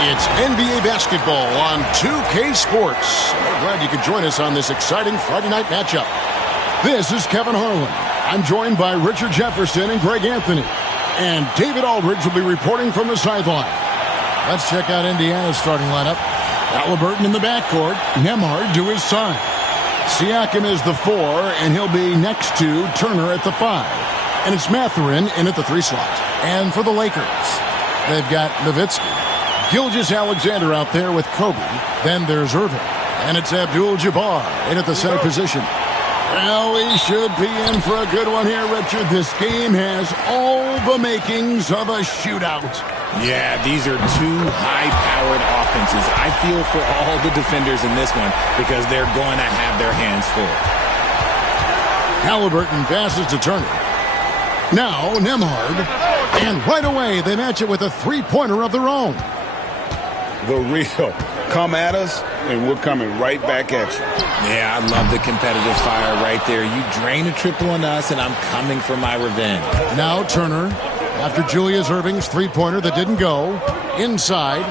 It's NBA basketball on 2K Sports. We're glad you could join us on this exciting Friday night matchup. This is Kevin Harlan. I'm joined by Richard Jefferson and Greg Anthony. And David Aldridge will be reporting from the sideline. Let's check out Indiana's starting lineup. Halliburton in the backcourt. Nembhard to his side. Siakam is the 4, and he'll be next to Turner at the 5. And it's Mathurin in at the 3 slot. And for the Lakers, they've got Nowitzki. Gilgeous-Alexander out there with Kobe. Then there's Irving. And it's Abdul-Jabbar in at the center position. Well, we should be in for a good one here, Richard. This game has all the makings of a shootout. Yeah, these are two high-powered offenses. I feel for all the defenders in this one because they're going to have their hands full. Halliburton passes to Turner. Now, Nembhard. And right away, they match it with a three-pointer of their own. The real. Come at us, and we're coming right back at you. Yeah, I love the competitive fire right there. You drain a triple on us, and I'm coming for my revenge. Now Turner, after Julius Erving's three-pointer that didn't go, inside,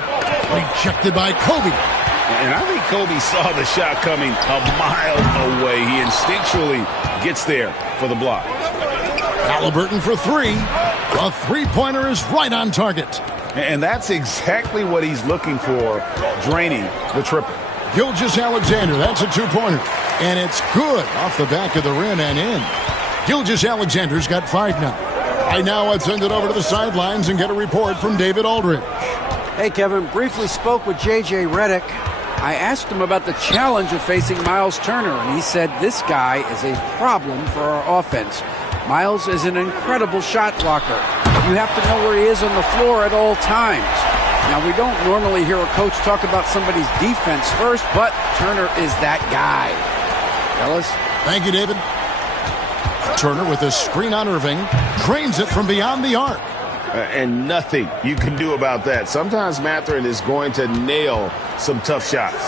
rejected by Kobe. And I think Kobe saw the shot coming a mile away. He instinctually gets there for the block. Halliburton for 3. A three-pointer is right on target. And that's exactly what he's looking for, draining the triple. Gilgeous-Alexander, that's a two-pointer. And it's good off the back of the rim and in. Gilgeous-Alexander's got 5 now. Right now, let's send it over to the sidelines and get a report from David Aldridge. Hey, Kevin, briefly spoke with J.J. Redick. I asked him about the challenge of facing Miles Turner, and he said this guy is a problem for our offense. Miles is an incredible shot blocker. You have to know where he is on the floor at all times. Now, we don't normally hear a coach talk about somebody's defense first, but Turner is that guy. Fellas? Thank you, David. Turner with a screen on Irving. Drains it from beyond the arc. And nothing you can do about that. Sometimes Mathurin is going to nail some tough shots.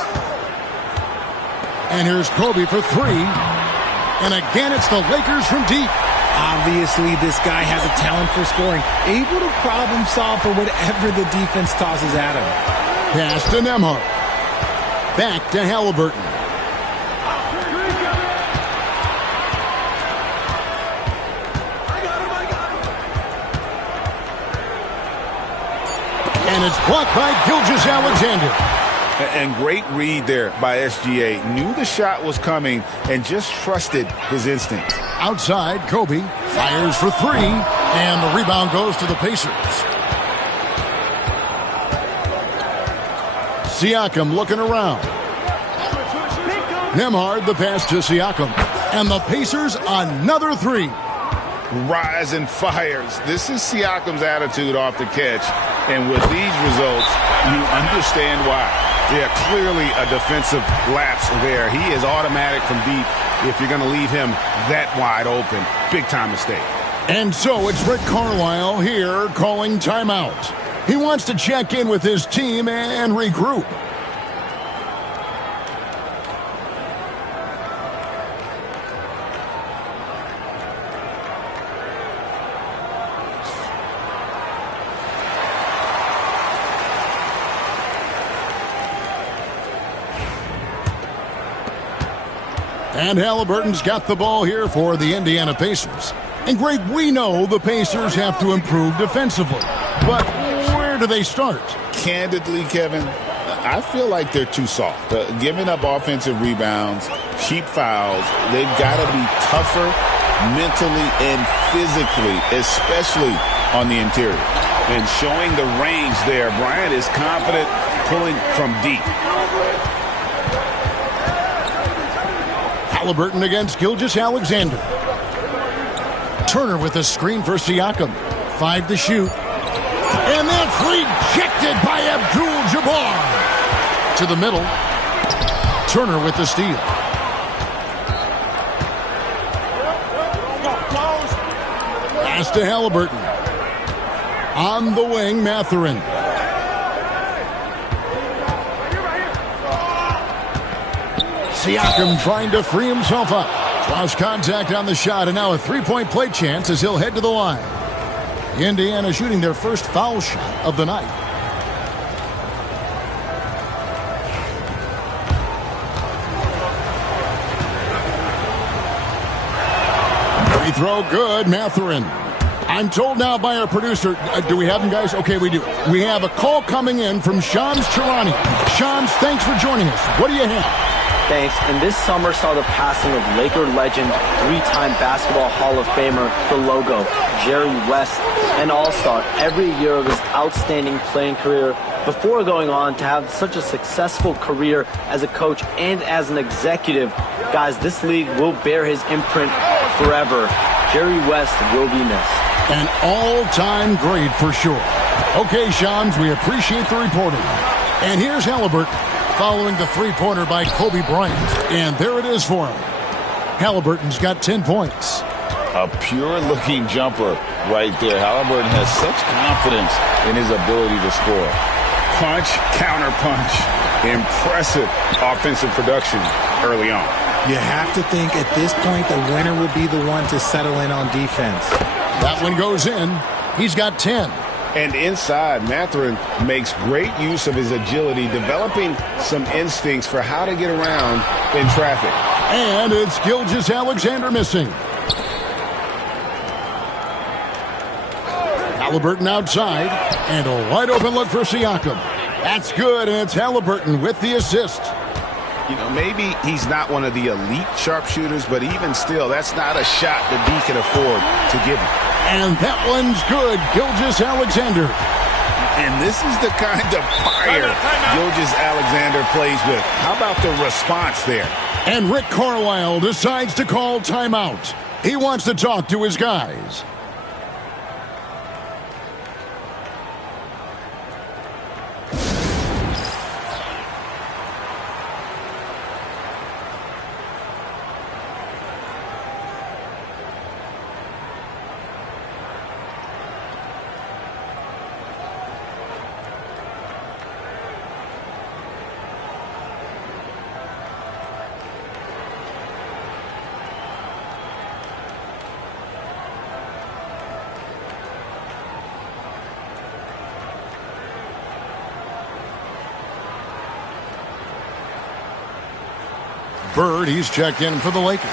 And here's Kobe for 3. And again, it's the Lakers from deep. Obviously, this guy has a talent for scoring, able to problem solve for whatever the defense tosses at him. Pass to Nembhard. Back to Halliburton. And it's blocked by Gilgeous-Alexander. And great read there by SGA. Knew the shot was coming and just trusted his instincts. Outside, Kobe fires for 3, and the rebound goes to the Pacers. Siakam looking around. Nembhard, the pass to Siakam. And the Pacers, another 3. Rise and fires. This is Siakam's attitude off the catch. And with these results, you understand why. Yeah, clearly a defensive lapse there. He is automatic from deep if you're going to leave him that wide open. Big-time mistake. And so it's Rick Carlisle here calling timeout. He wants to check in with his team and regroup. And Halliburton's got the ball here for the Indiana Pacers. And, Greg, we know the Pacers have to improve defensively. But where do they start? Candidly, Kevin, I feel like they're too soft. Giving up offensive rebounds, cheap fouls, they've got to be tougher mentally and physically, especially on the interior. And showing the range there, Bryant is confident pulling from deep. Halliburton against Gilgeous-Alexander. Turner with a screen for Siakam. 5 to shoot. And that's rejected by Abdul-Jabbar. To the middle. Turner with the steal. Pass to Halliburton. On the wing, Mathurin. Siakam trying to free himself up. Lost contact on the shot, and now a three-point play chance as he'll head to the line. Indiana shooting their first foul shot of the night. Free throw good, Mathurin. I'm told now by our producer, do we have him, guys? Okay, we do. We have a call coming in from Shams Charania. Shams, thanks for joining us. What do you have? Thanks. And this summer saw the passing of Laker legend, three-time Basketball Hall of Famer, the logo, Jerry West, an all-star every year of his outstanding playing career before going on to have such a successful career as a coach and as an executive. Guys, this league will bear his imprint forever. Jerry West will be missed. An all-time great for sure. Okay, Shams, we appreciate the reporting. And here's Halliburton following the three-pointer by Kobe Bryant. And there it is for him. Halliburton's got 10 points. A pure-looking jumper right there. Halliburton has such confidence in his ability to score. Punch, counter-punch. Impressive offensive production early on. You have to think at this point the winner will be the one to settle in on defense. That one goes in. He's got 10. And inside, Mathurin makes great use of his agility, developing some instincts for how to get around in traffic. And it's Gilgeous-Alexander missing. Halliburton outside, and a wide open look for Siakam. That's good, and it's Halliburton with the assist. You know, maybe he's not one of the elite sharpshooters, but even still, that's not a shot that D can afford to give him. And that one's good, Gilgeous-Alexander. And this is the kind of fire Gilgeous-Alexander plays with. How about the response there? And Rick Carlisle decides to call timeout. He wants to talk to his guys. Bird, he's checked in for the Lakers.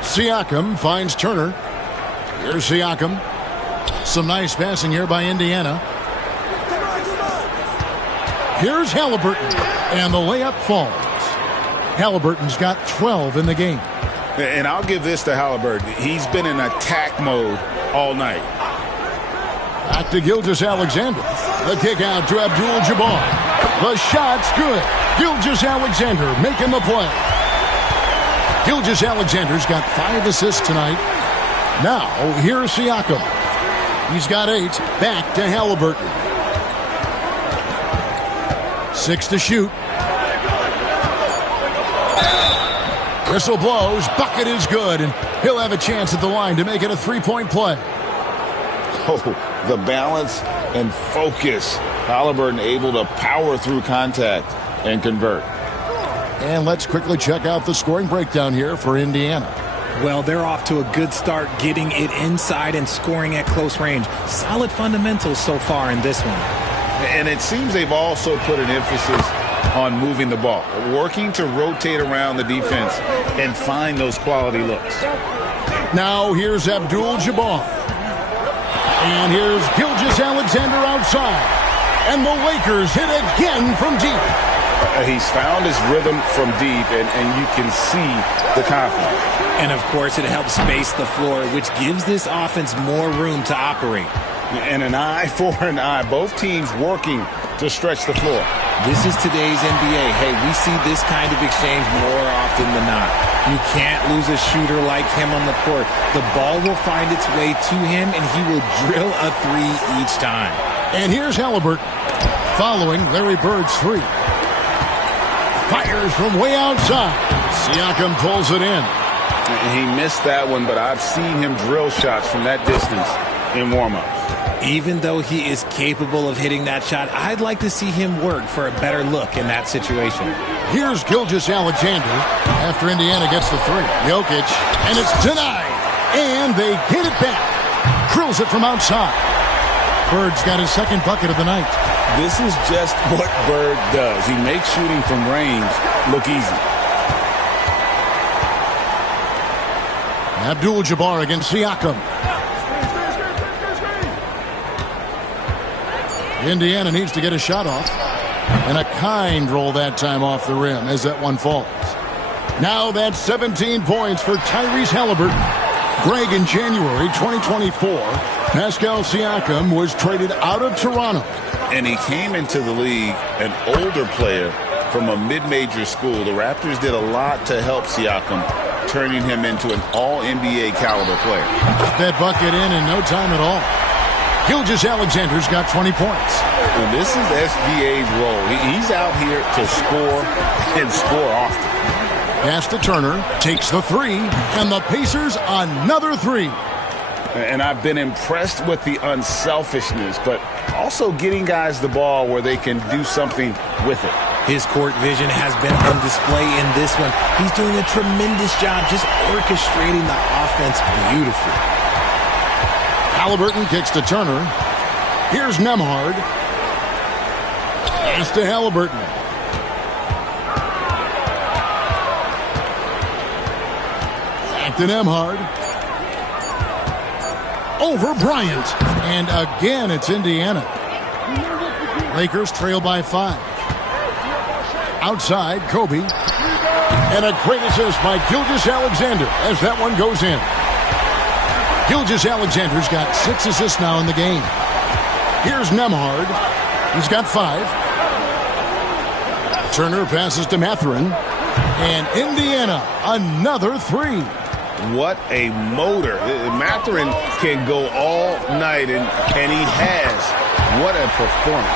Siakam finds Turner. Here's Siakam. Some nice passing here by Indiana. Here's Halliburton, and the layup falls. Halliburton's got 12 in the game. And I'll give this to Halliburton. He's been in attack mode all night. Back to Gilgeous-Alexander. The kick out to Abdul-Jabbar. The shot's good. Gilgeous-Alexander making the play. Gilgeous-Alexander's got 5 assists tonight. Now, here's Siakam. He's got 8. Back to Halliburton. 6 to shoot. Whistle blows. Bucket is good, and he'll have a chance at the line to make it a 3-point play. Oh, the balance and focus. Halliburton able to power through contact and convert. And let's quickly check out the scoring breakdown here for Indiana. Well, they're off to a good start getting it inside and scoring at close range. Solid fundamentals so far in this one. And it seems they've also put an emphasis on moving the ball, working to rotate around the defense and find those quality looks. Now here's Abdul-Jabbar. And here's Gilgeous-Alexander outside. And the Lakers hit again from deep. He's found his rhythm from deep, and you can see the confidence. And, of course, it helps space the floor, which gives this offense more room to operate. And an eye for an eye. Both teams working to stretch the floor. This is today's NBA. Hey, we see this kind of exchange more often than not. You can't lose a shooter like him on the court. The ball will find its way to him, and he will drill a 3 each time. And here's Halliburton following Larry Bird's 3. Fires from way outside. Siakam pulls it in. He missed that one, but I've seen him drill shots from that distance in warm-ups. Even though he is capable of hitting that shot, I'd like to see him work for a better look in that situation. Here's Gilgeous-Alexander after Indiana gets the three. Jokic, and it's denied. And they get it back. Drills it from outside. Bird's got his second bucket of the night. This is just what Bird does. He makes shooting from range look easy. Abdul-Jabbar against Siakam. Indiana needs to get a shot off. And a kind roll that time off the rim as that one falls. Now that's 17 points for Tyrese Halliburton. Greg, in January 2024, Pascal Siakam was traded out of Toronto. And he came into the league an older player from a mid-major school. The Raptors did a lot to help Siakam, turning him into an all-NBA caliber player. That bucket in no time at all. Gilgeous-Alexander's got 20 points. And this is SGA's role. He's out here to score and score often. Pass to Turner, takes the three, and the Pacers another three. And I've been impressed with the unselfishness, but also getting guys the ball where they can do something with it. His court vision has been on display in this one. He's doing a tremendous job just orchestrating the offense beautifully. Halliburton kicks to Turner. Here's Nembhard. Pass to Halliburton. Back to Nembhard. Over Bryant. And again, it's Indiana. Lakers trail by 5. Outside, Kobe. And a great assist by Gilgeous-Alexander as that one goes in. Gilgeous-Alexander's got 6 assists now in the game. Here's Nembhard. He's got 5. Turner passes to Mathurin. And Indiana, another 3. What a motor. Mathurin can go all night, and he has. What a performance.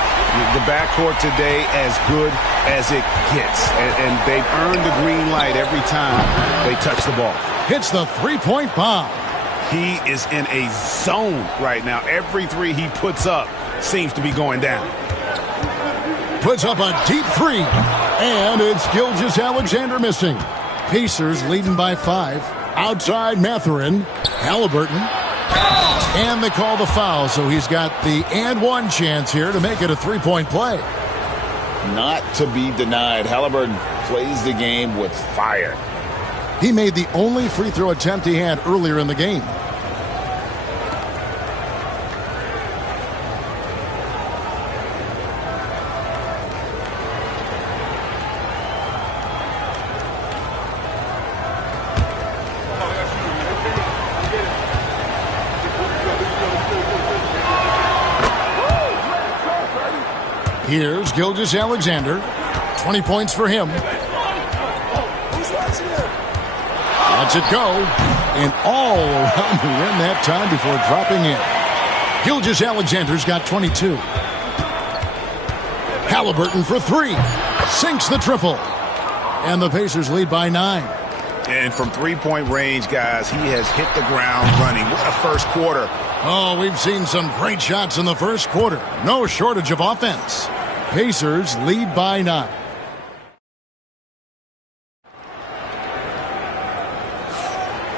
The backcourt today as good as it gets. And they've earned the green light every time they touch the ball. Hits the three-point bomb. He is in a zone right now. Every three he puts up seems to be going down. Puts up a deep 3. And it's Gilgeous-Alexander missing. Pacers leading by 5. Outside Mathurin. Halliburton. And they call the foul, so he's got the and one chance here to make it a 3-point play. Not to be denied. Halliburton plays the game with fire. He made the only free throw attempt he had earlier in the game. Here's Gilgeous-Alexander. 20 points for him. Lets it go. And all around the rim that time before dropping in. Gilgeous-Alexander's got 22. Halliburton for 3. Sinks the triple. And the Pacers lead by 9. And from three-point range, guys, he has hit the ground running. What a first quarter. Oh, we've seen some great shots in the first quarter. No shortage of offense. Pacers lead by 9.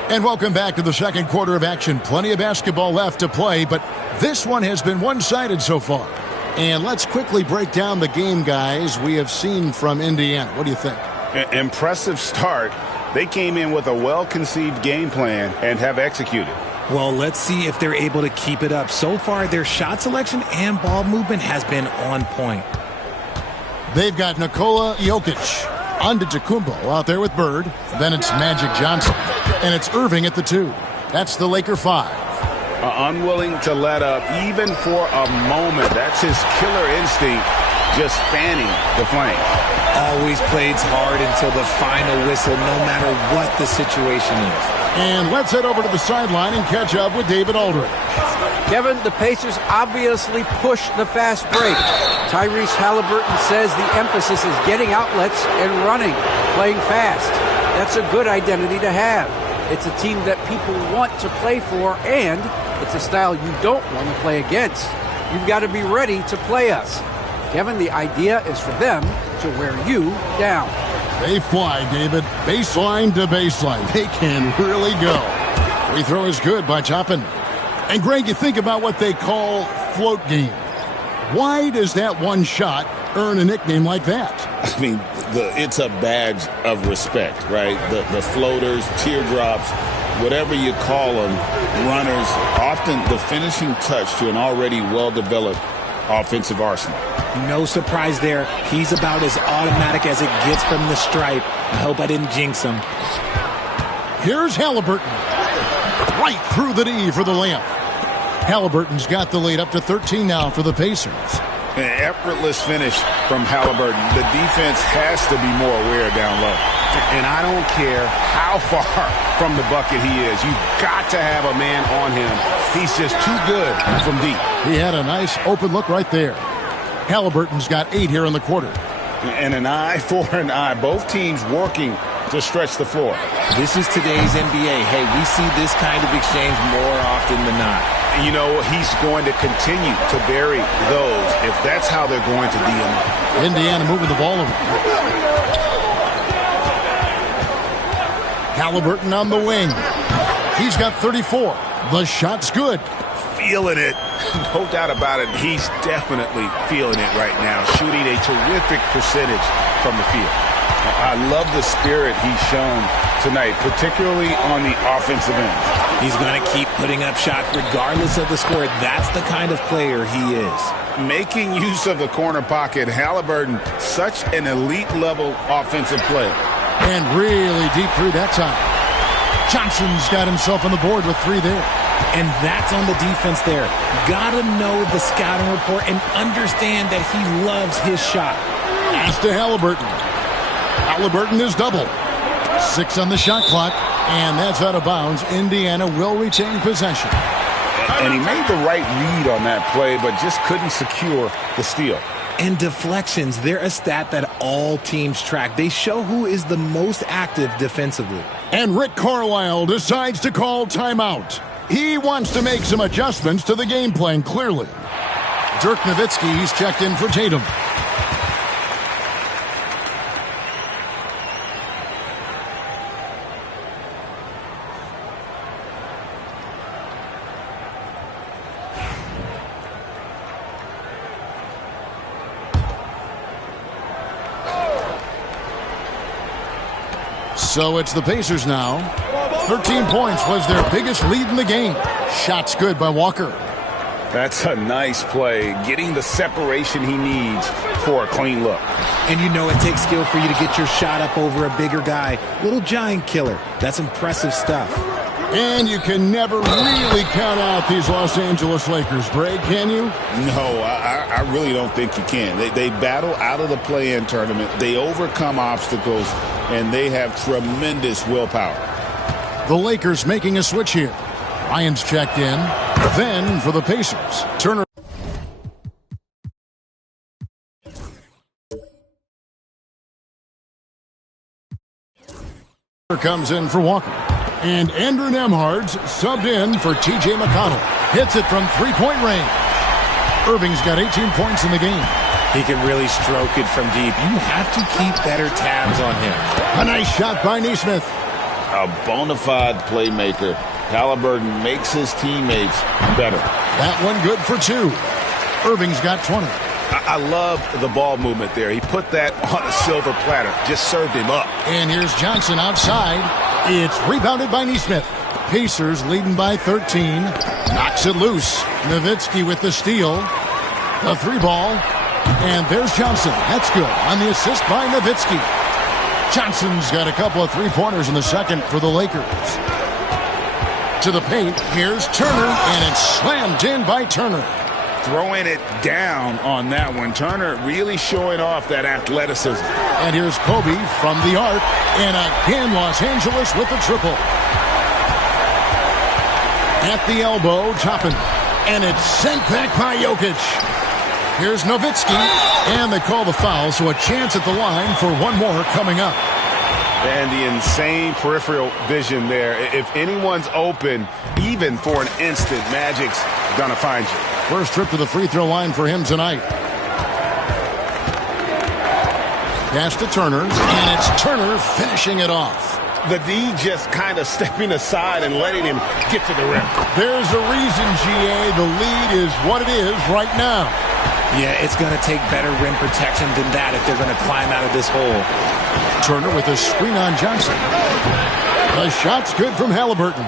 And welcome back to the second quarter of action. Plenty of basketball left to play, but this one has been one-sided so far. And let's quickly break down the game, guys, we have seen from Indiana. What do you think? Impressive start. They came in with a well-conceived game plan and have executed. Well, let's see if they're able to keep it up. So far, their shot selection and ball movement has been on point. They've got Nikola Jokic, Antetokounmpo out there with Bird. Then it's Magic Johnson. And it's Irving at the 2. That's the Laker 5. Unwilling to let up even for a moment. That's his killer instinct, just fanning the flame. Always plays hard until the final whistle, no matter what the situation is. And let's head over to the sideline and catch up with David Aldridge. Kevin, the Pacers obviously pushed the fast break. Tyrese Halliburton says the emphasis is getting outlets and running, playing fast. That's a good identity to have. It's a team that people want to play for, and it's a style you don't want to play against. You've got to be ready to play us. Kevin, the idea is for them to wear you down. They fly, David. Baseline to baseline. They can really go. Free throw is good by Toppin. And, Greg, you think about what they call float game. Why does that one shot earn a nickname like that? I mean, it's a badge of respect, right? The floaters, teardrops, whatever you call them, runners, often the finishing touch to an already well-developed offensive arsenal. No surprise there. He's about as automatic as it gets from the stripe. I hope I didn't jinx him. Here's Halliburton. Right through the D for the layup. Halliburton's got the lead up to 13 now for the Pacers. An effortless finish from Halliburton. The defense has to be more aware down low. And I don't care how far from the bucket he is. You've got to have a man on him. He's just too good from deep. He had a nice open look right there. Halliburton's got 8 here in the quarter. And an eye for an eye. Both teams working to stretch the floor. This is today's NBA. Hey, we see this kind of exchange more often than not. You know, he's going to continue to bury those if that's how they're going to DM up. Indiana moving the ball over. Halliburton on the wing. He's got 34. The shot's good. Feeling it. No doubt about it. He's definitely feeling it right now. Shooting a terrific percentage from the field. I love the spirit he's shown tonight, particularly on the offensive end. He's going to keep putting up shots regardless of the score. That's the kind of player he is. Making use of the corner pocket, Halliburton, such an elite-level offensive player. And really deep through that time. Johnson's got himself on the board with 3 there. And that's on the defense there. Gotta know the scouting report and understand that he loves his shot. Pass to Halliburton. Halliburton is double. 6 on the shot clock, and that's out of bounds. Indiana will retain possession. And he made the right read on that play, but just couldn't secure the steal. And deflections, they're a stat that all teams track. They show who is the most active defensively. And Rick Carlisle decides to call timeout. He wants to make some adjustments to the game plan, clearly. Dirk Nowitzki, he's checked in for Tatum. So it's the Pacers now. 13 points was their biggest lead in the game. Shots good by Walker. That's a nice play, getting the separation he needs for a clean look. And you know it takes skill for you to get your shot up over a bigger guy. Little giant killer. That's impressive stuff. And you can never really count out these Los Angeles Lakers, Greg, can you? No, I really don't think you can. They battle out of the play-in tournament. They overcome obstacles, and they have tremendous willpower. The Lakers making a switch here. Ryan's checked in. Then for the Pacers, Turner. Comes in for Walker. And Andrew Nembhard's subbed in for T.J. McConnell. Hits it from three-point range. Irving's got 18 points in the game. He can really stroke it from deep. You have to keep better tabs on him. A nice shot by Nesmith. A bona fide playmaker. Halliburton makes his teammates better. That one good for 2. Irving's got 20. I love the ball movement there. He put that on a silver platter. Just served him up. And here's Johnson outside. It's rebounded by Nesmith. Pacers leading by 13. Knocks it loose. Nowitzki with the steal. The 3-ball. And there's Johnson. That's good on the assist by Nowitzki. Johnson's got a couple of 3-pointers in the second for the Lakers. To the paint. Here's Turner. And it's slammed in by Turner. Throwing it down on that one. Turner really showing off that athleticism. And here's Kobe from the arc. And again, Los Angeles with the triple. At the elbow, Toppin. And it's sent back by Jokic. Here's Nowitzki. And they call the foul, so a chance at the line for one more coming up. And the insane peripheral vision there. If anyone's open, even for an instant, Magic's gonna find you. First trip to the free throw line for him tonight. Pass to Turner, and it's Turner finishing it off. The D just kind of stepping aside and letting him get to the rim. There's a reason, GA. The lead is what it is right now. Yeah, it's going to take better rim protection than that if they're going to climb out of this hole. Turner with a screen on Johnson. The shot's good from Halliburton.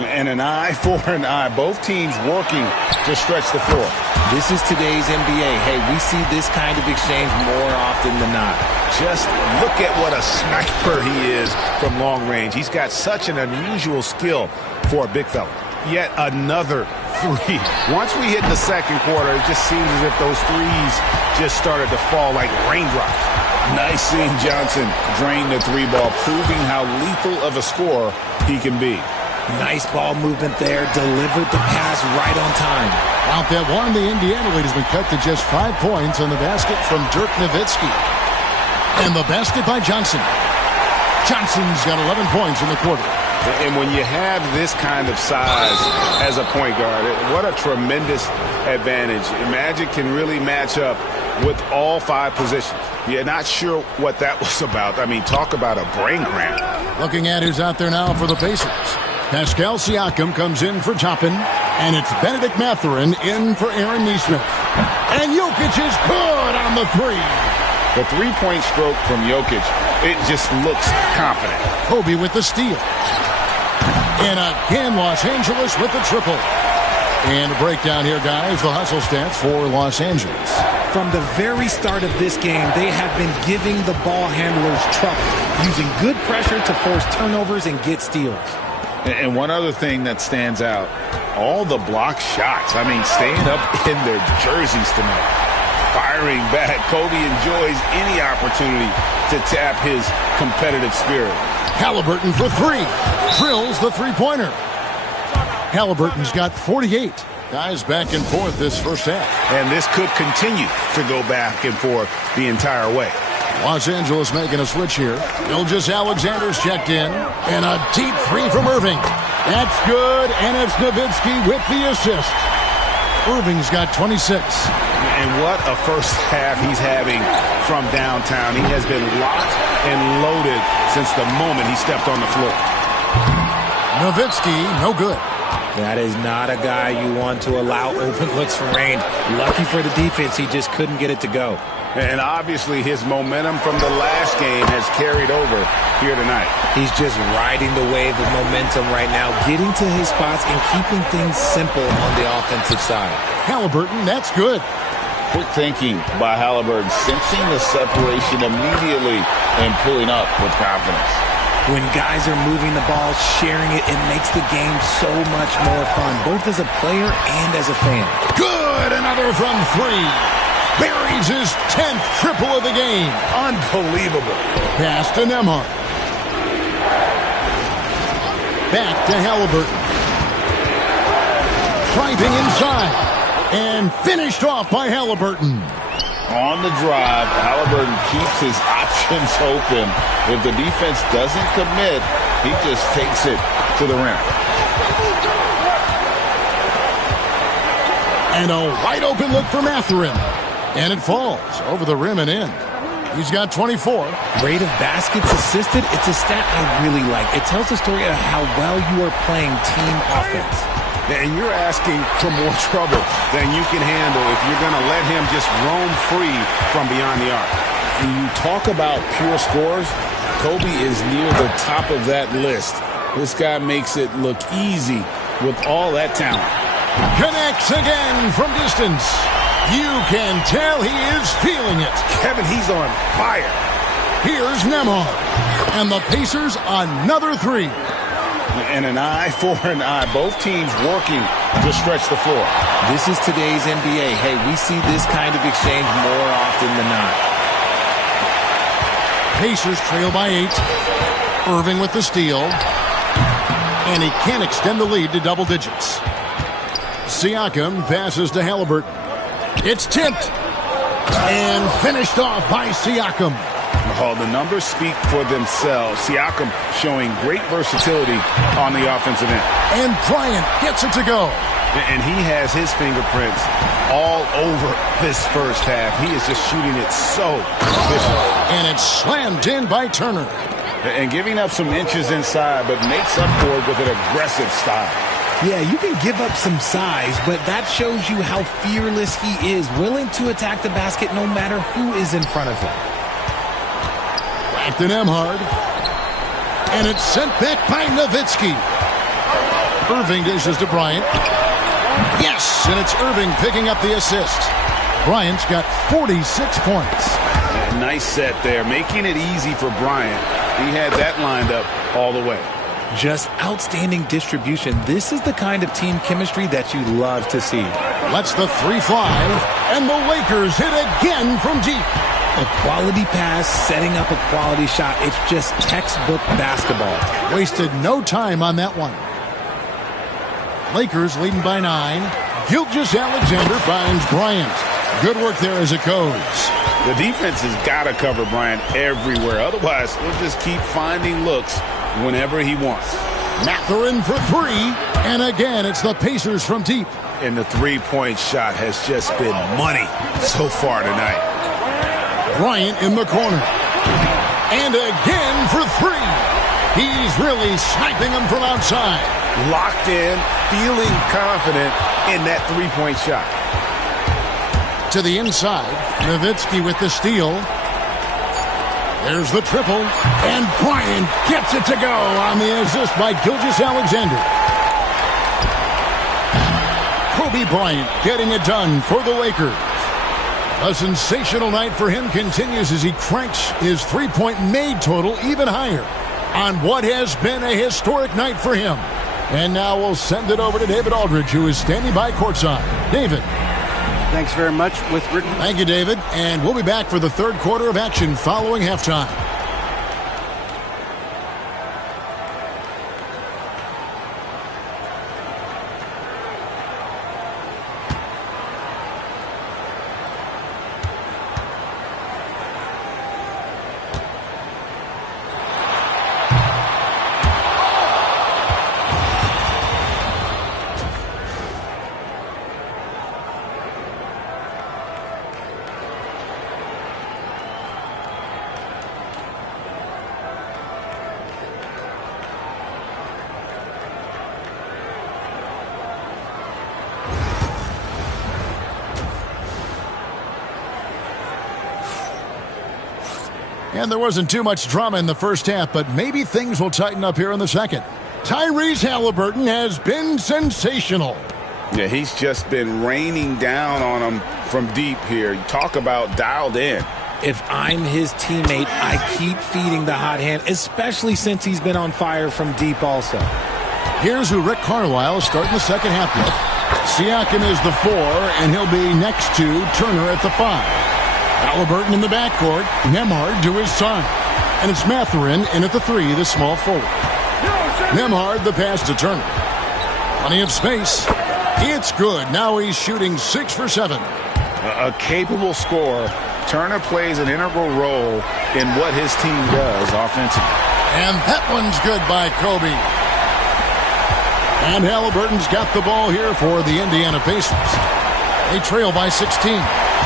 And an eye for an eye. Both teams working to stretch the floor. This is today's NBA. Hey, we see this kind of exchange more often than not. Just look at what a sniper he is from long range. He's got such an unusual skill for a big fella. Yet another three. Once we hit the second quarter, it just seems as if those threes just started to fall like raindrops. Nice seeing Johnson drain the three ball, proving how lethal of a scorer he can be. Nice ball movement there. Delivered the pass right on time. Out that one, the Indiana lead has been cut to just 5 points on the basket from Dirk Nowitzki. And the basket by Johnson. Johnson's got 11 points in the quarter. And when you have this kind of size as a point guard, what a tremendous advantage. Magic can really match up with all 5 positions. You're not sure what that was about. I mean, talk about a brain cramp. Looking at who's out there now for the Pacers. Pascal Siakam comes in for Toppin, and it's Benedict Mathurin in for Aaron Nesmith. And Jokic is good on the three. The three-point stroke from Jokic, it just looks confident. Kobe with the steal. And again, Los Angeles with the triple. And a breakdown here, guys, the hustle stats for Los Angeles. From the very start of this game, they have been giving the ball handlers trouble, using good pressure to force turnovers and get steals. And one other thing that stands out, all the block shots. I mean, staying up in their jerseys tonight. Firing back. Kobe enjoys any opportunity to tap his competitive spirit. Halliburton for three. Drills the three-pointer. Halliburton's got 48. Guys back and forth this first half. And this could continue to go back and forth the entire way. Los Angeles making a switch here. Gilgeous-Alexander's checked in. And a deep three from Irving. That's good, and it's Nowitzki with the assist. Irving's got 26. And what a first half he's having from downtown. He has been locked and loaded since the moment he stepped on the floor. Nowitzki, no good. That is not a guy you want to allow open looks from range. Lucky for the defense, he just couldn't get it to go. And obviously his momentum from the last game has carried over here tonight. He's just riding the wave of momentum right now, getting to his spots and keeping things simple on the offensive side. Halliburton, that's good. Quick thinking by Halliburton, sensing the separation immediately and pulling up with confidence. When guys are moving the ball, sharing it, it makes the game so much more fun, both as a player and as a fan. Good, another from three. Buries his 10th triple of the game. Unbelievable. Pass to Nembhard. Back to Halliburton. Driving inside. And finished off by Halliburton. On the drive, Halliburton keeps his options open. If the defense doesn't commit, he just takes it to the rim. And a wide open look for Mathurin. And it falls over the rim and in. He's got 24. Rate of baskets assisted, it's a stat I really like. It tells the story of how well you are playing team offense. And you're asking for more trouble than you can handle if you're going to let him just roam free from beyond the arc. When you talk about pure scores, Kobe is near the top of that list. This guy makes it look easy with all that talent. Connects again from distance. You can tell he is feeling it. Kevin, he's on fire. Here's Nembhard. And the Pacers another three. And an eye for an eye. Both teams working to stretch the floor. This is today's NBA. Hey, we see this kind of exchange more often than not. Pacers trail by 8. Irving with the steal. And he can't extend the lead to double digits. Siakam passes to Halliburton. It's tipped. And finished off by Siakam. Oh, the numbers speak for themselves. Siakam showing great versatility on the offensive end. And Bryant gets it to go. And he has his fingerprints all over this first half. He is just shooting it so efficiently. And it's slammed in by Turner. And giving up some inches inside, but makes up for it with an aggressive style. Yeah, you can give up some size, but that shows you how fearless he is, willing to attack the basket no matter who is in front of him. Back to Nembhard. And it's sent back by Nowitzki. Irving dishes to Bryant. Yes, and it's Irving picking up the assist. Bryant's got 46 points. Nice set there, making it easy for Bryant. He had that lined up all the way. Just outstanding distribution. This is the kind of team chemistry that you love to see. Lets the three fly, and the Lakers hit again from deep. A quality pass, setting up a quality shot. It's just textbook basketball. Wasted no time on that one. Lakers leading by 9. Gilgeous-Alexander finds Bryant. Good work there as it goes. The defense has got to cover Bryant everywhere. Otherwise, he'll just keep finding looks whenever he wants. Mathurin for 3. And again, it's the Pacers from deep. And the three-point shot has just been money so far tonight. Bryant in the corner. And again for 3. He's really sniping them from outside. Locked in, feeling confident in that three-point shot. To the inside, Nowitzki with the steal. There's the triple, and Bryant gets it to go on the assist by Gilgeous-Alexander. Kobe Bryant getting it done for the Lakers. A sensational night for him continues as he cranks his three-point made total even higher on what has been a historic night for him. And now we'll send it over to David Aldridge, who is standing by courtside. David. Thanks very much, Rick. Thank you, David. And we'll be back for the third quarter of action following halftime. And there wasn't too much drama in the first half, but maybe things will tighten up here in the second. Tyrese Halliburton has been sensational. Yeah, he's just been raining down on him from deep here. You talk about dialed in. If I'm his teammate, I keep feeding the hot hand, especially since he's been on fire from deep also. Here's who Rick Carlisle is starting the second half with. Siakam is the 4, and he'll be next to Turner at the 5. Halliburton in the backcourt, Nembhard to his side. And it's Mathurin in at the 3, the small forward. Nembhard the pass to Turner. Plenty of space. It's good. Now he's shooting 6 for 7. A capable scorer. Turner plays an integral role in what his team does offensively. And that one's good by Kobe. And Halliburton's got the ball here for the Indiana Pacers. They trail by 16.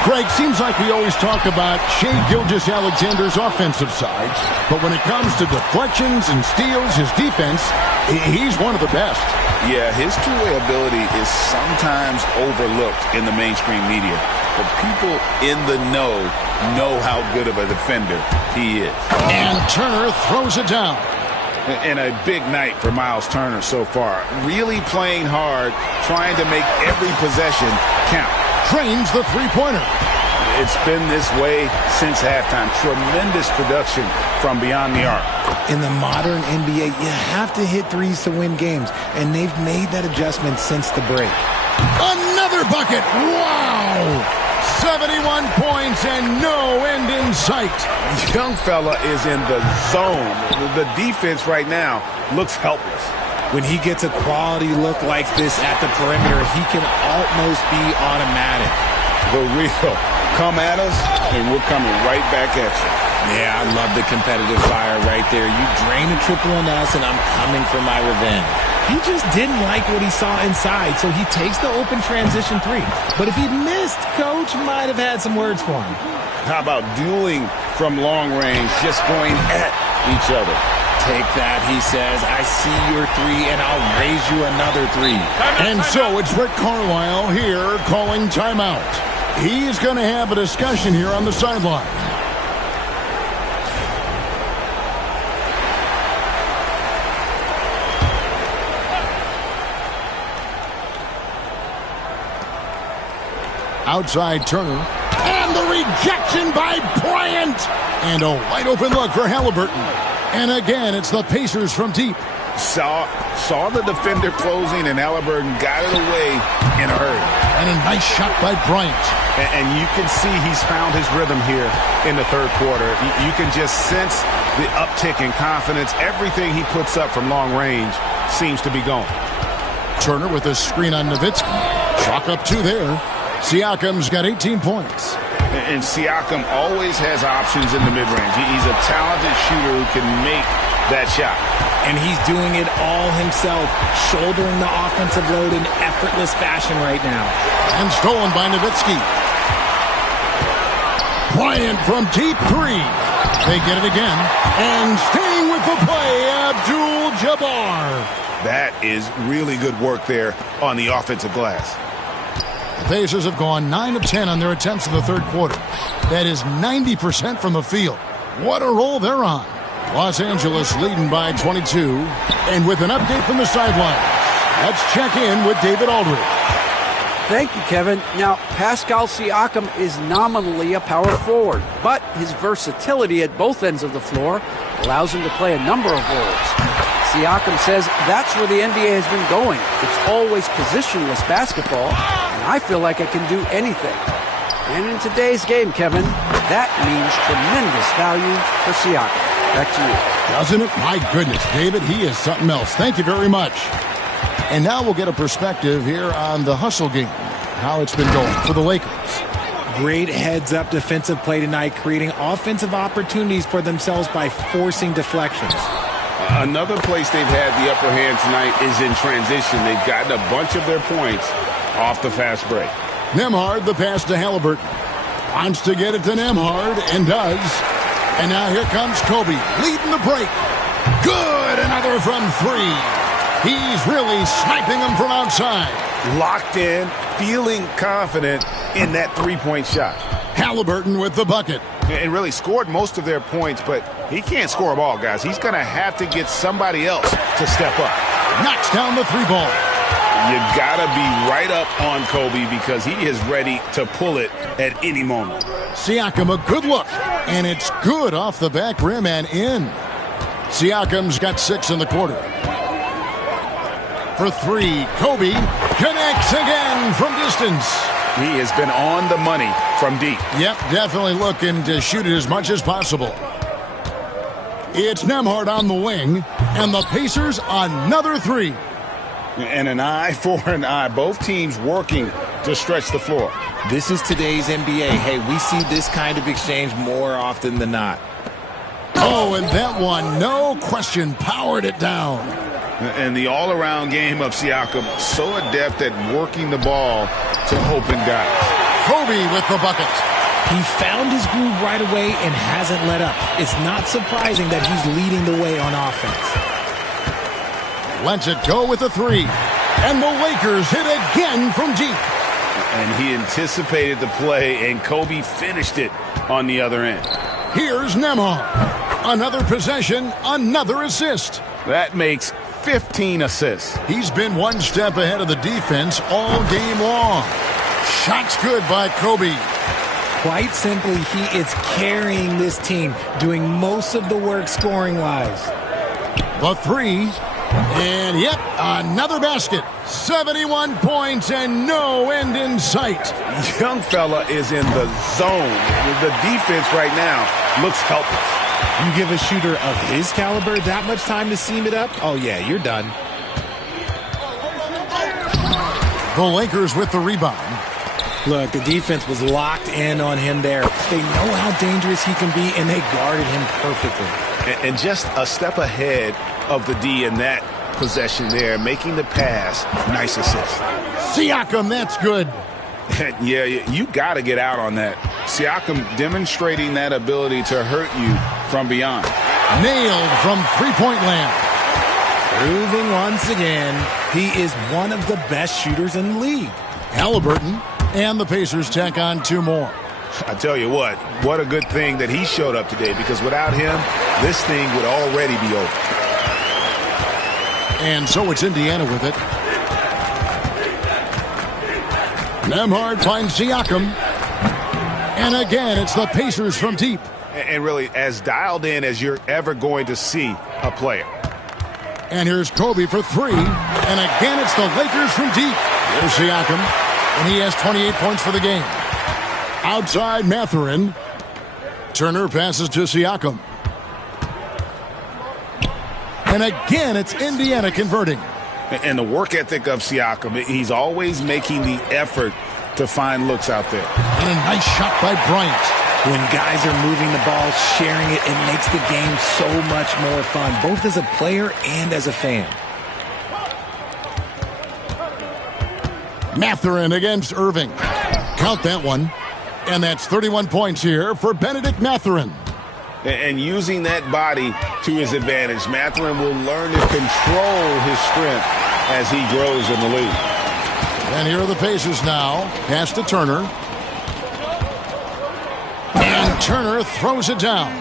Greg, seems like we always talk about Shai Gilgeous-Alexander's offensive side, but when it comes to deflections and steals, his defense, he's one of the best. Yeah, his two-way ability is sometimes overlooked in the mainstream media, but people in the know how good of a defender he is. And Turner throws it down. And a big night for Miles Turner so far. Really playing hard, trying to make every possession count. Drains the three-pointer. It's been this way since halftime. Tremendous production from beyond the arc. In the modern NBA, you have to hit threes to win games, and they've made that adjustment since the break. Another bucket. Wow! 71 points and no end in sight. Young fella is in the zone. The defense right now looks helpless. When he gets a quality look like this at the perimeter, he can almost be automatic. The real come at us, and we're coming right back at you. Yeah, I love the competitive fire right there. You drain a triple on us, and I'm coming for my revenge. He just didn't like what he saw inside, so he takes the open transition three. But if he missed, Coach might have had some words for him. How about dueling from long range, just going at each other? Take that, he says. I see your three, and I'll raise you another three. And so it's Rick Carlisle here calling timeout. He's going to have a discussion here on the sideline. Outside Turner. And the rejection by Bryant. And a wide open look for Halliburton. And again, it's the Pacers from deep. Saw the defender closing, and Halliburton got it away in a hurry. And a nice shot by Bryant. And you can see he's found his rhythm here in the third quarter. You can just sense the uptick in confidence. Everything he puts up from long range seems to be going. Turner with a screen on Nowitzki. Chalk up two there. Siakam's got 18 points. And Siakam always has options in the mid-range. He's a talented shooter who can make that shot. And he's doing it all himself, shouldering the offensive load in effortless fashion right now. And stolen by Nowitzki. Bryant from deep three. They get it again. And staying with the play, Abdul-Jabbar. That is really good work there on the offensive glass. The Pacers have gone 9 of 10 on their attempts in the third quarter. That is 90% from the field. What a roll they're on. Los Angeles leading by 22. And with an update from the sideline, let's check in with David Aldridge. Thank you, Kevin. Now, Pascal Siakam is nominally a power forward, but his versatility at both ends of the floor allows him to play a number of roles. Siakam says that's where the NBA has been going. It's always positionless basketball, and I feel like I can do anything. And in today's game, Kevin, that means tremendous value for Siakam. Back to you. Doesn't it? My goodness, David, he is something else. Thank you very much. And now we'll get a perspective here on the hustle game, how it's been going for the Lakers. Great heads-up defensive play tonight, creating offensive opportunities for themselves by forcing deflections. Another place they've had the upper hand tonight is in transition. They've gotten a bunch of their points off the fast break. Nembhard, the pass to Halliburton. Wants to get it to Nembhard, and does. And now here comes Kobe, leading the break. Good, another from three. He's really sniping them from outside. Locked in, feeling confident in that three-point shot. Halliburton with the bucket. And really scored most of their points, but he can't score them all, guys. He's going to have to get somebody else to step up. Knocks down the three ball. You got to be right up on Kobe because he is ready to pull it at any moment. Siakam, a good look. And it's good off the back rim and in. Siakam's got 6 in the quarter. For three, Kobe connects again from distance. He has been on the money from deep. Yep, definitely looking to shoot it as much as possible. It's Nembhard on the wing, and the Pacers another three. And an eye for an eye. Both teams working to stretch the floor. This is today's NBA. Hey, we see this kind of exchange more often than not. Oh, and that one, no question, powered it down. And the all-around game of Siakam, so adept at working the ball to open guys. Kobe with the bucket. He found his groove right away and hasn't let up. It's not surprising that he's leading the way on offense. Lets it go with a three. And the Lakers hit again from deep. And he anticipated the play, and Kobe finished it on the other end. Here's Nembhard. Another possession, another assist. That makes 15 assists. He's been one step ahead of the defense all game long. Shots good by Kobe. Quite simply, he is carrying this team, doing most of the work scoring-wise. The three. And, yep, another basket. 71 points and no end in sight. Young fella is in the zone. The defense right now looks helpless. You give a shooter of his caliber that much time to seam it up? Oh, yeah, you're done. The Lakers with the rebound. Look, the defense was locked in on him there. They know how dangerous he can be, and they guarded him perfectly. And just a step ahead of the D in that possession there, making the pass. Nice assist. Siakam, that's good. Yeah, you got to get out on that. Siakam demonstrating that ability to hurt you from beyond. Nailed from three-point land. Proving once again, he is one of the best shooters in the league. Halliburton and the Pacers tack on two more. I tell you what a good thing that he showed up today, because without him, this thing would already be over. And so it's Indiana with it. Nembhard finds Siakam. And again, it's the Pacers from deep. And really, as dialed in as you're ever going to see a player. And here's Kobe for three. And again, it's the Lakers from deep. Here's Siakam. And he has 28 points for the game. Outside Mathurin. Turner passes to Siakam. And again, it's Indiana converting. And the work ethic of Siakam, he's always making the effort to find looks out there. And a nice shot by Bryant. When guys are moving the ball, sharing it, it makes the game so much more fun, both as a player and as a fan. Mathurin against Irving. Count that one. And that's 31 points here for Benedict Mathurin. And using that body to his advantage, Mathurin will learn to control his strength as he grows in the league. And here are the Pacers now. Pass to Turner. And Turner throws it down.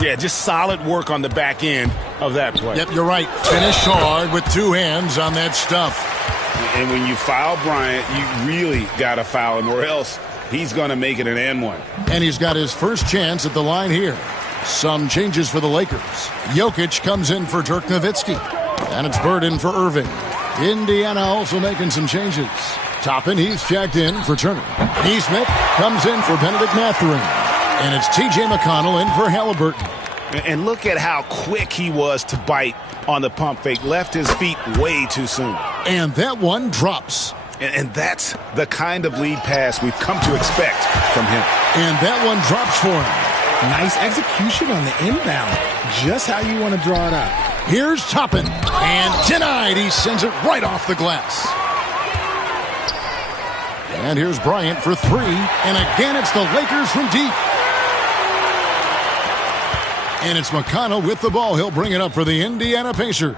Yeah, just solid work on the back end of that play. Yep, you're right. Finish hard with two hands on that stuff. And when you foul Bryant, you really got to foul him, or else he's going to make it an and one. And he's got his first chance at the line here. Some changes for the Lakers. Jokic comes in for Dirk Nowitzki. And it's Bird in for Irving. Indiana also making some changes. Toppin, he's checked in for Turner. Neesmith comes in for Benedict Mathurin. And it's T.J. McConnell in for Halliburton. And look at how quick he was to bite on the pump fake. Left his feet way too soon. And that one drops. And that's the kind of lead pass we've come to expect from him. And that one drops for him. Nice execution on the inbound. Just how you want to draw it up. Here's Toppin. And denied. He sends it right off the glass. And here's Bryant for three. And again, it's the Lakers from deep. And it's McConnell with the ball. He'll bring it up for the Indiana Pacers.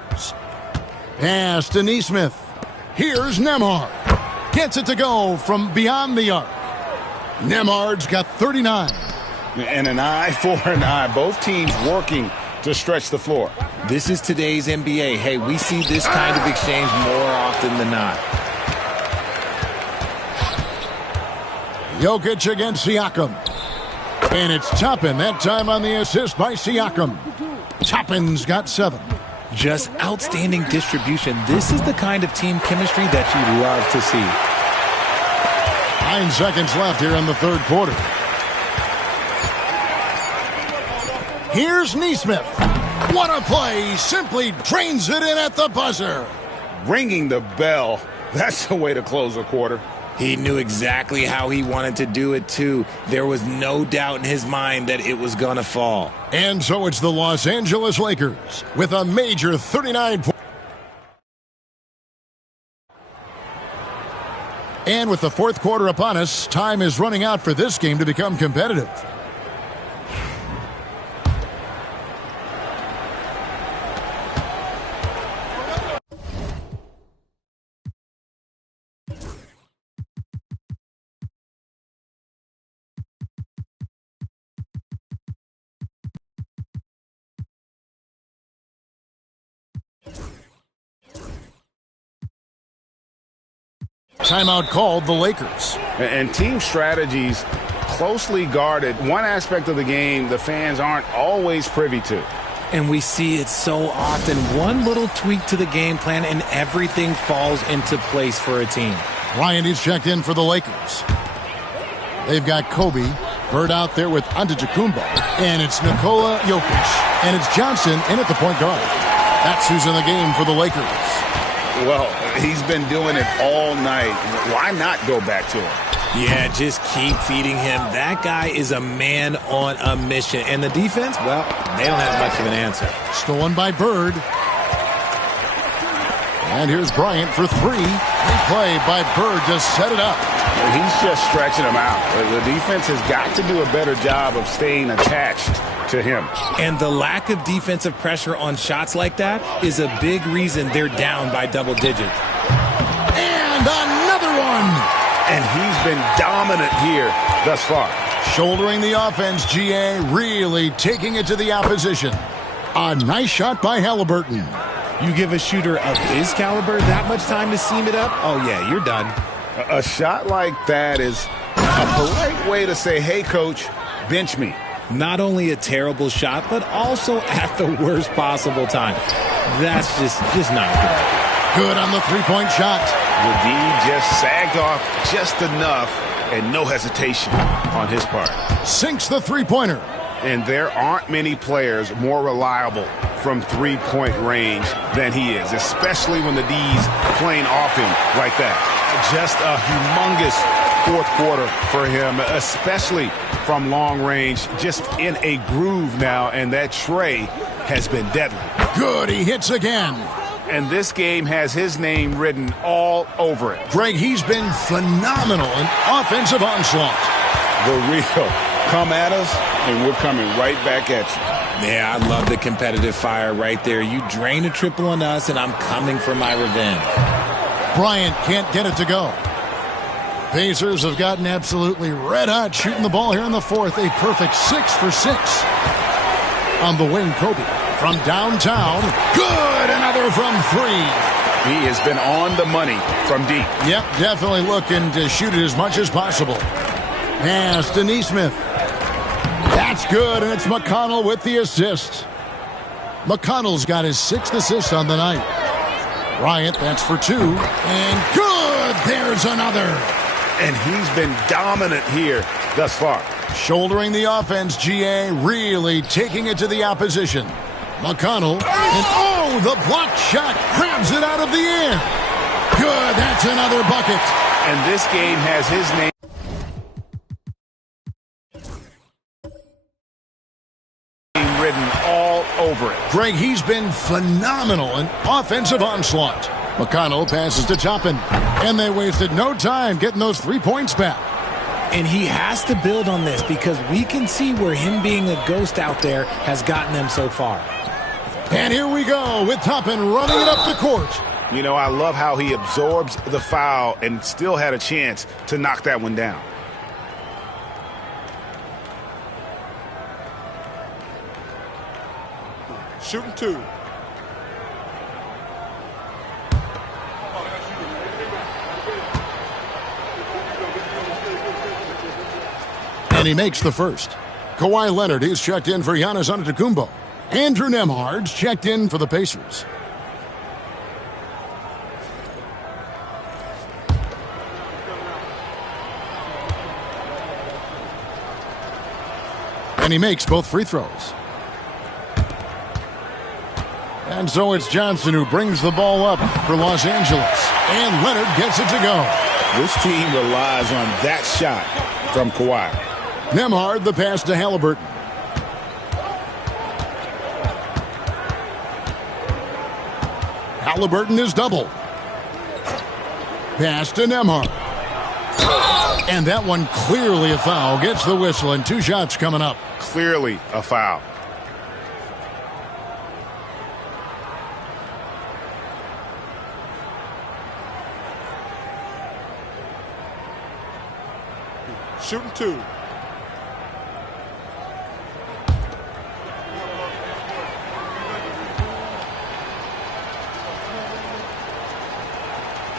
Pass to Neesmith. Here's Nembhard. Gets it to go from beyond the arc. Nembhard's got 39. And an eye for an eye. Both teams working to stretch the floor. This is today's NBA. Hey, we see this kind of exchange more often than not. Jokic against Siakam. And it's Toppin, that time on the assist by Siakam. Toppin's got 7. Just outstanding distribution. This is the kind of team chemistry that you love to see. 9 seconds left here in the third quarter. Here's Neesmith. What a play. Simply drains it in at the buzzer. Ringing the bell. That's the way to close a quarter. He knew exactly how he wanted to do it, too. There was no doubt in his mind that it was going to fall. And so it's the Los Angeles Lakers with a major 39 point. And with the fourth quarter upon us, time is running out for this game to become competitive. Timeout called the Lakers. And team strategies closely guarded. One aspect of the game the fans aren't always privy to. And we see it so often. One little tweak to the game plan and everything falls into place for a team. Bryant is checked in for the Lakers. They've got Kobe. Bird out there with Antetokounmpo. And it's Nikola Jokic. And it's Johnson in at the point guard. That's who's in the game for the Lakers. Well, he's been doing it all night. Why not go back to him? Yeah, just keep feeding him. That guy is a man on a mission. And the defense, well, they don't have much of an answer. Stolen by Bird. And here's Bryant for three. Big play by Bird to set it up. He's just stretching him out. The defense has got to do a better job of staying attached to him. And the lack of defensive pressure on shots like that is a big reason they're down by double digits. And another one. And he's been dominant here thus far. Shouldering the offense, GA really taking it to the opposition. A nice shot by Halliburton. You give a shooter of his caliber that much time to seam it up, oh yeah, you're done. A shot like that is a polite way to say, hey, coach, bench me. Not only a terrible shot, but also at the worst possible time. That's just not good. Good on the three-point shot. The D just sagged off just enough and no hesitation on his part. Sinks the three-pointer. And there aren't many players more reliable from three-point range than he is, especially when the D's playing off him like that. Just a humongous fourth quarter for him, especially from long range, just in a groove now, and that tray has been deadly. Good, he hits again. And this game has his name written all over it. Greg, he's been phenomenal in offensive onslaught. The real come at us, and we're coming right back at you. Yeah, I love the competitive fire right there. You drain a triple on us, and I'm coming for my revenge. Bryant can't get it to go. Pacers have gotten absolutely red hot shooting the ball here in the fourth. A perfect 6 for 6 on the wing. Kobe from downtown. Good, another from three. He has been on the money from deep. Yep, definitely looking to shoot it as much as possible. Pass to Nesmith. That's good, and it's McConnell with the assist. McConnell's got his 6th assist on the night. Bryant, that's for 2. And good! There's another. And he's been dominant here thus far. Shouldering the offense, GA really taking it to the opposition. McConnell, and oh, the block shot grabs it out of the air. Good, that's another bucket. And this game has his name written all over it. Greg, he's been phenomenal in offensive onslaught. McConnell passes to Toppin, and they wasted no time getting those 3 points back. And he has to build on this because we can see where him being a ghost out there has gotten them so far. And here we go with Toppin running it up the court. You know, I love how he absorbs the foul and still had a chance to knock that one down. Shooting 2. And he makes the first. Kawhi Leonard is checked in for Giannis Antetokounmpo. Andrew Nembhard's checked in for the Pacers. And he makes both free throws. And so it's Johnson who brings the ball up for Los Angeles. And Leonard gets it to go. This team relies on that shot from Kawhi. Nembhard, the pass to Halliburton. Halliburton is doubled. Pass to Nembhard. And that one clearly a foul. Gets the whistle, and 2 shots coming up. Clearly a foul. Shooting 2.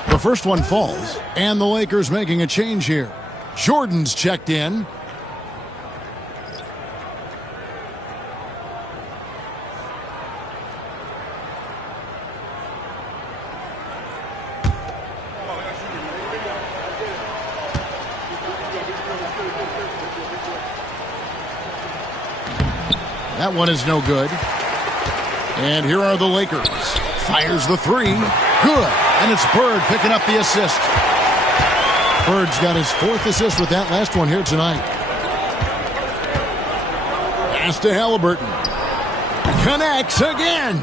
The first one falls, and the Lakers making a change here. Jordan's checked in. That one is no good. And here are the Lakers. Fires the 3. Good. And it's Bird picking up the assist. Bird's got his 4th assist with that last one here tonight. Pass to Halliburton. Connects again.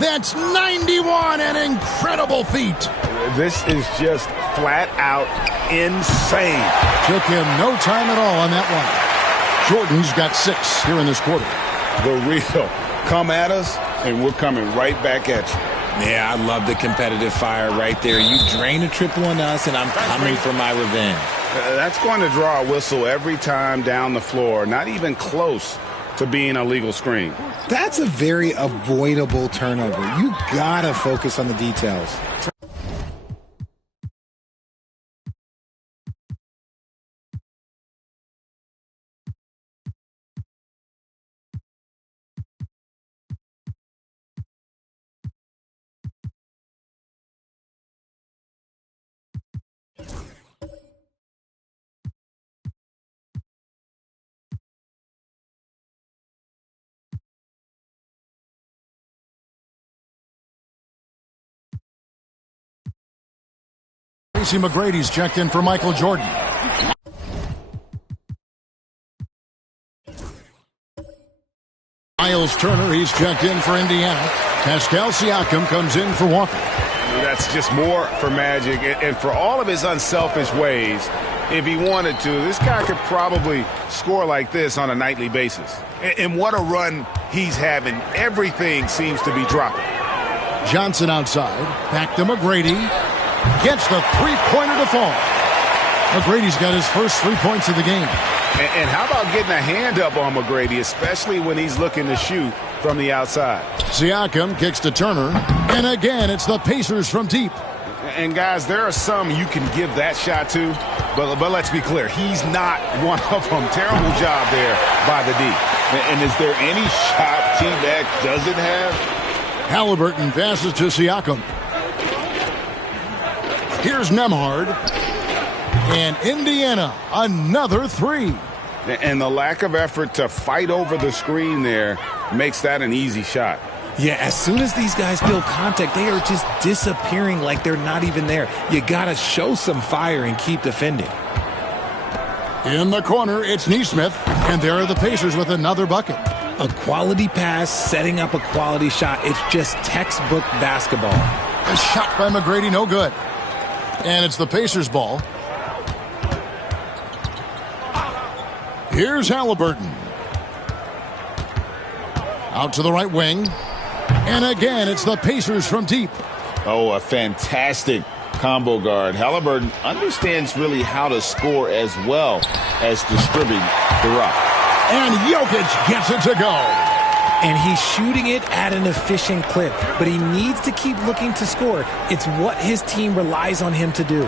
That's 91, an incredible feat. This is just flat out insane. Took him no time at all on that one. Jordan's got 6 here in this quarter. The real come at us, and we're coming right back at you. Yeah, I love the competitive fire right there. You drain a triple on us, and I'm coming for my revenge. That's going to draw a whistle every time down the floor. Not even close to being a legal screen. That's a very avoidable turnover. You gotta focus on the details. Tracy McGrady's checked in for Michael Jordan. Miles Turner, he's checked in for Indiana. Pascal Siakam comes in for Walker. That's just more for Magic. And for all of his unselfish ways, if he wanted to, this guy could probably score like this on a nightly basis. And what a run he's having. Everything seems to be dropping. Johnson outside. Back to McGrady. Gets the three-pointer to fall. McGrady's got his first 3 points of the game. And how about getting a hand up on McGrady, especially when he's looking to shoot from the outside? Siakam kicks to Turner. And again, it's the Pacers from deep. And, guys, there are some you can give that shot to, but let's be clear. He's not one of them. Terrible job there by the D. And is there any shot T-Mac doesn't have? Halliburton passes to Siakam. Here's Nembhard. And Indiana, another 3. And the lack of effort to fight over the screen there makes that an easy shot. Yeah, as soon as these guys feel contact, they are just disappearing like they're not even there. You got to show some fire and keep defending. In the corner, it's Nesmith. And there are the Pacers with another bucket. A quality pass, setting up a quality shot. It's just textbook basketball. A shot by McGrady, no good. And it's the Pacers' ball. Here's Halliburton. Out to the right wing. And again, it's the Pacers from deep. Oh, a fantastic combo guard. Halliburton understands really how to score as well as distribute the rock. And Jokic gets it to go. And he's shooting it at an efficient clip, but he needs to keep looking to score. It's what his team relies on him to do.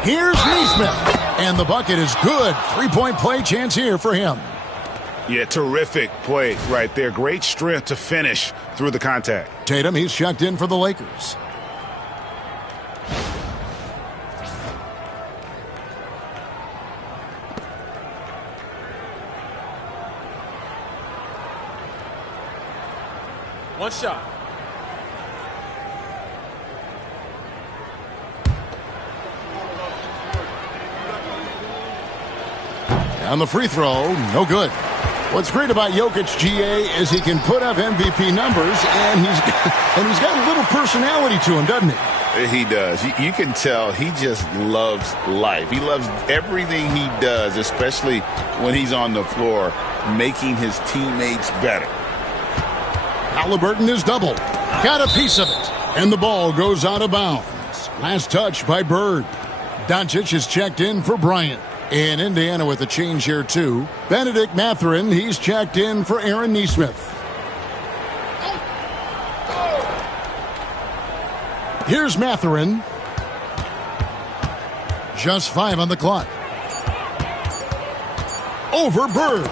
Here's Nesmith. And the bucket is good. 3-point play chance here for him. Yeah, terrific play right there. Great strength to finish through the contact. Tatum, he's checked in for the Lakers. One shot. On the free throw, no good. What's great about Jokic, GA, is he can put up MVP numbers, and he's got a little personality to him, doesn't he? He does. You can tell he just loves life. He loves everything he does, especially when he's on the floor, making his teammates better. Halliburton is doubled. Got a piece of it. And the ball goes out of bounds. Last touch by Bird. Doncic is checked in for Bryant. In Indiana with a change here, too. Benedict Mathurin, he's checked in for Aaron Nesmith. Here's Mathurin. Just 5 on the clock. Over Bird.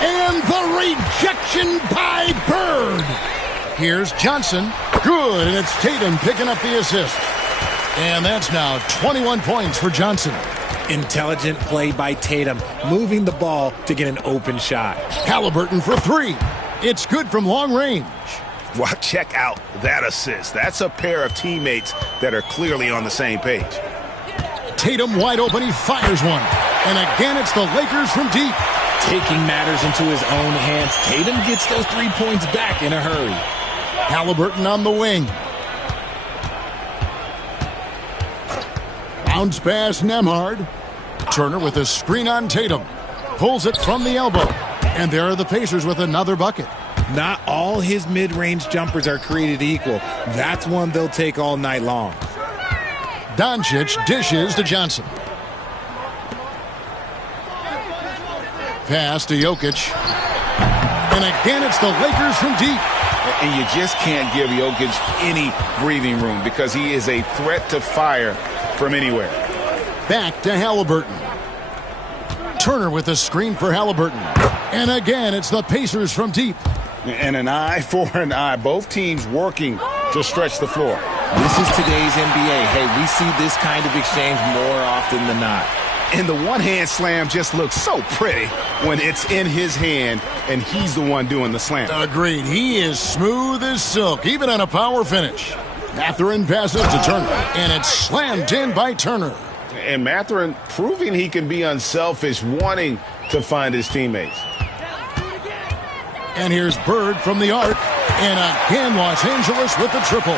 And the rejection by Bird. Here's Johnson. Good, and it's Tatum picking up the assist. And that's now 21 points for Johnson. Intelligent play by Tatum, moving the ball to get an open shot. Halliburton for 3. It's good from long range. Well, check out that assist. That's a pair of teammates that are clearly on the same page. Tatum wide open, he fires one. And again, it's the Lakers from deep. Taking matters into his own hands, Tatum gets those 3 points back in a hurry. Halliburton on the wing. Bounce pass, Nembhard. Turner with a screen on Tatum. Pulls it from the elbow. And there are the Pacers with another bucket. Not all his mid-range jumpers are created equal. That's one they'll take all night long. Doncic dishes to Johnson. Pass to Jokic. And again, it's the Lakers from deep. And you just can't give Jokic any breathing room because he is a threat to fire from anywhere. Back to Halliburton. Turner with a screen for Halliburton. And again, it's the Pacers from deep. And an eye for an eye. Both teams working to stretch the floor. This is today's NBA. Hey, we see this kind of exchange more often than not. And the one-hand slam just looks so pretty when it's in his hand and he's the one doing the slam. Agreed. He is smooth as silk, even on a power finish. Mathurin passes to Turner, and it's slammed in by Turner. And Mathurin proving he can be unselfish, wanting to find his teammates. And here's Bird from the arc. And again, Los Angeles with the triple.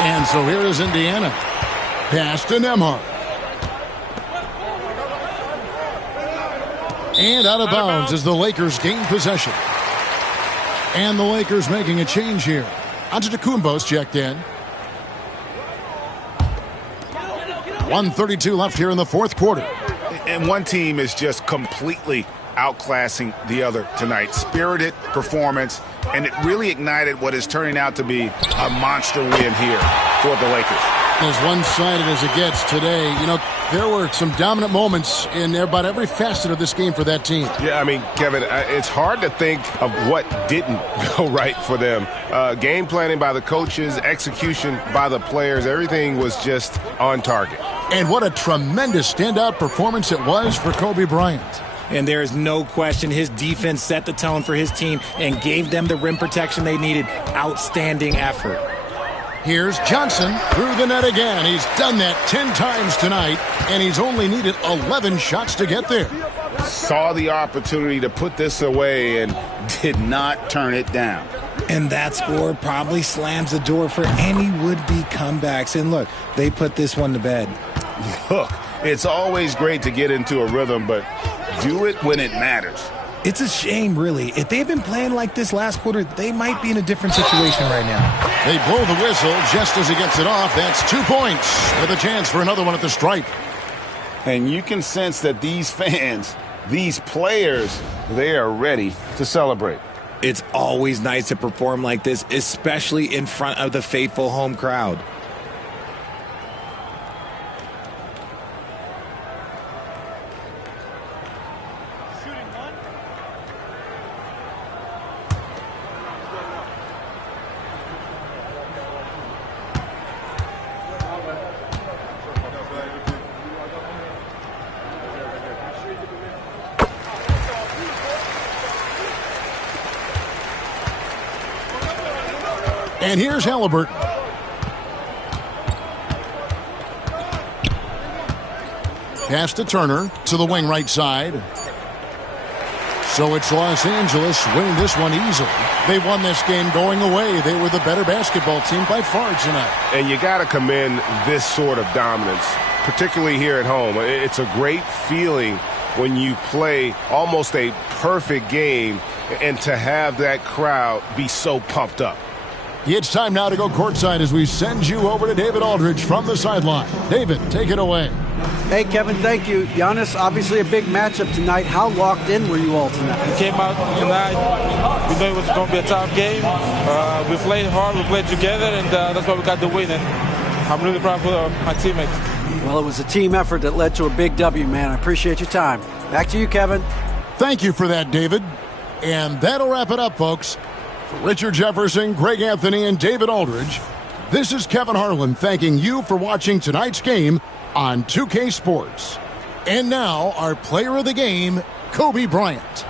And so here is Indiana. Pass to Nembhard. And out of bounds as the Lakers gain possession. And the Lakers making a change here. Antetokounmpo's checked in. 1:32 left here in the fourth quarter. And one team is just completely outclassing the other tonight. Spirited performance, and it really ignited what is turning out to be a monster win here for the Lakers. As one-sided as it gets today, you know, there were some dominant moments in about every facet of this game for that team. Yeah, I mean, Kevin, it's hard to think of what didn't go right for them. Game planning by the coaches, execution by the players, everything was just on target. And what a tremendous standout performance it was for Kobe Bryant. And there is no question his defense set the tone for his team and gave them the rim protection they needed. Outstanding effort. Here's Johnson through the net again. He's done that 10 times tonight, and he's only needed 11 shots to get there. Saw the opportunity to put this away and did not turn it down. And that score probably slams the door for any would-be comebacks. And look, they put this one to bed. Look, it's always great to get into a rhythm, but do it when it matters. It's a shame, really. If they had been playing like this last quarter, they might be in a different situation right now. They blow the whistle just as he gets it off. That's 2 points with a chance for another one at the stripe. And you can sense that these fans, these players, they are ready to celebrate. It's always nice to perform like this, especially in front of the faithful home crowd. And here's Halliburton. Pass to Turner to the wing right side. So it's Los Angeles winning this one easily. They won this game going away. They were the better basketball team by far tonight. And you got to commend this sort of dominance, particularly here at home. It's a great feeling when you play almost a perfect game and to have that crowd be so pumped up. It's time now to go courtside as we send you over to David Aldridge from the sideline. David, take it away. Hey, Kevin, thank you. Giannis, obviously a big matchup tonight. How locked in were you all tonight? We came out tonight. We knew it was going to be a tough game. We played hard. We played together, and that's why we got the win. And I'm really proud of my teammates. Well, it was a team effort that led to a big W, man. I appreciate your time. Back to you, Kevin. Thank you for that, David. And that'll wrap it up, folks. For Richard Jefferson, Greg Anthony, and David Aldridge, this is Kevin Harlan thanking you for watching tonight's game on 2K Sports. And now, our player of the game, Kobe Bryant.